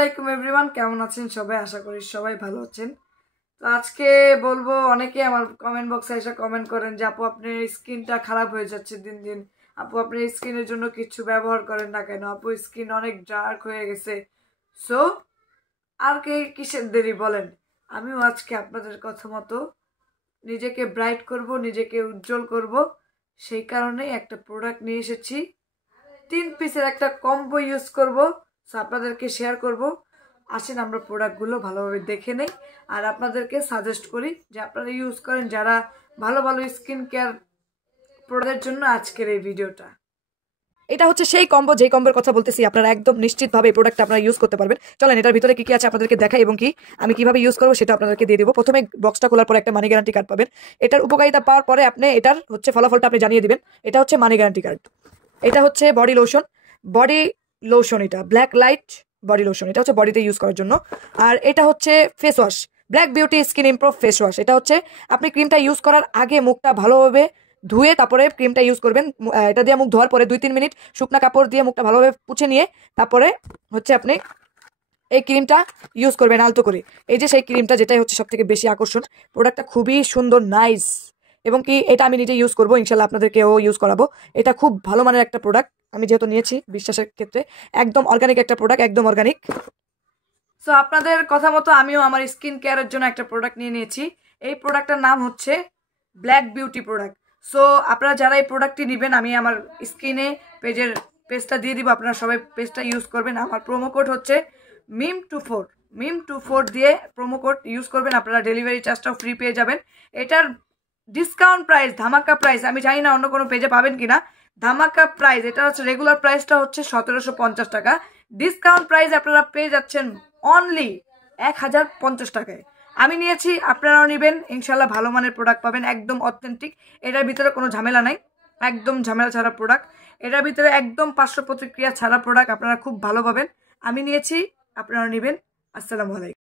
আলাইকুম এভরিওয়ান, কেমন আছেন সবাই? আশা করি সবাই ভালো আছেন। তো আজকে বলবো, অনেকে আমার কমেন্ট বক্সে এসে কমেন্ট করেন যে আপু আপনার স্কিনটা খারাপ হয়ে যাচ্ছে দিন দিন, আপু আপনার স্কিনের জন্য কিছু ব্যবহার করেন না কেন, আপু স্কিন অনেক ডার্ক হয়ে গেছে। সো আর কে কিসের দেরি বলেন, আমিও আজকে আপনাদের কথা মতো নিজেকে ব্রাইট করব, নিজেকে উজ্জ্বল করব। সেই কারণেই একটা প্রোডাক্ট নিয়ে এসেছি, 3 পিসের একটা কম্বো ইউজ করব। সো আপনাদেরকে শেয়ার করব। আসেন আমরা প্রোডাক্টগুলো ভালোভাবে দেখে নেই আর আপনাদেরকে সাজেস্ট করি যে আপনারা ইউজ করেন যারা ভালো ভালো স্কিন কেয়ার প্রোডাক্টের জন্য আজকের এই ভিডিওটা। এটা হচ্ছে সেই কম্বো, যেই কম্বোর কথা বলতেছি আপনারা একদম নিশ্চিতভাবে এই প্রোডাক্টটা আপনারা ইউজ করতে পারবেন। চলেন এটার ভিতরে কি কি আছে আপনাদেরকে দেখাই এবং কি আমি কিভাবে ইউজ করবো সেটা আপনাদেরকে দিয়ে দেবো। প্রথমে বক্সটা খোলার পরে একটা মানি গ্যারান্টি কার্ড পাবেন। এটার উপকারিতা পাওয়ার পরে আপনি এটার হচ্ছে ফলাফলটা আপনি জানিয়ে দিবেন। এটা হচ্ছে মানি গ্যারান্টি কার্ড। এটা হচ্ছে বডি লোশন, এটা ব্ল্যাক লাইট বডি লোশন, এটা হচ্ছে বডিতে ইউজ করার জন্য। আর এটা হচ্ছে face wash, black beauty skin improve face wash. এটা হচ্ছে আপনি ক্রিমটা ইউজ করার আগে মুখটা ভালোভাবে ধুয়ে তারপরে ক্রিমটা ইউজ করবেন। এটা দিয়ে মুখ ধোয়ার পরে 2-3 মিনিট শুকনা কাপড় দিয়ে মুখটা ভালোভাবে পুছে নিয়ে তারপরে হচ্ছে আপনি এই ক্রিমটা ইউজ করবেন আলতো করে। এই যে সেই ক্রিমটা, যেটাই হচ্ছে সব থেকে বেশি আকর্ষণ। প্রোডাক্টটা খুবই সুন্দর, নাইস, এবং কি এটা আমি নিজে ইউজ করবো, ইনশাল্লাহ আপনাদেরকেও ইউজ করাবো। এটা খুব ভালো মানের একটা প্রোডাক্ট, আমি যেহেতু নিয়েছি বিশ্বাসের ক্ষেত্রে। একদম অর্গানিক একটা প্রোডাক্ট, একদম অর্গানিক। সো আপনাদের কথা মতো আমিও আমার স্কিন কেয়ারের জন্য একটা প্রোডাক্ট নিয়ে নিয়েছি। এই প্রোডাক্টটার নাম হচ্ছে ব্ল্যাক বিউটি প্রোডাক্ট। সো আপনারা যারা এই প্রোডাক্টটি নেবেন, আমি আমার স্ক্রিনে পেজটা দিয়ে দিব, আপনারা সবাই পেজটা ইউজ করবেন। আমার প্রোমো কোড হচ্ছে MIM24 দিয়ে প্রোমো কোড ইউজ করবেন, আপনারা ডেলিভারি চার্জটাও ফ্রি পেয়ে যাবেন। এটার ডিসকাউন্ট প্রাইস, ধামাকা প্রাইস, আমি জানি না অন্য কোনো পেজে পাবেন কিনা। ধামাকা প্রাইস, এটা হচ্ছে রেগুলার প্রাইসটা হচ্ছে 1750 টাকা, ডিসকাউন্ট প্রাইস আপনারা পেয়ে যাচ্ছেন অনলি 1050 টাকায়। আমি নিয়েছি, আপনারাও নেবেন, ইনশাল্লাহ ভালো মানের প্রোডাক্ট পাবেন, একদম অথেন্টিক। এটার ভিতরে কোনো ঝামেলা নাই, একদম ঝামেলা ছাড়া প্রোডাক্ট। এটার ভিতরে একদম পার্শ্ব প্রতিক্রিয়া ছাড়া প্রোডাক্ট, আপনারা খুব ভালো পাবেন। আমি নিয়েছি, আপনারাও নেবেন। আসসালামু আলাইকুম।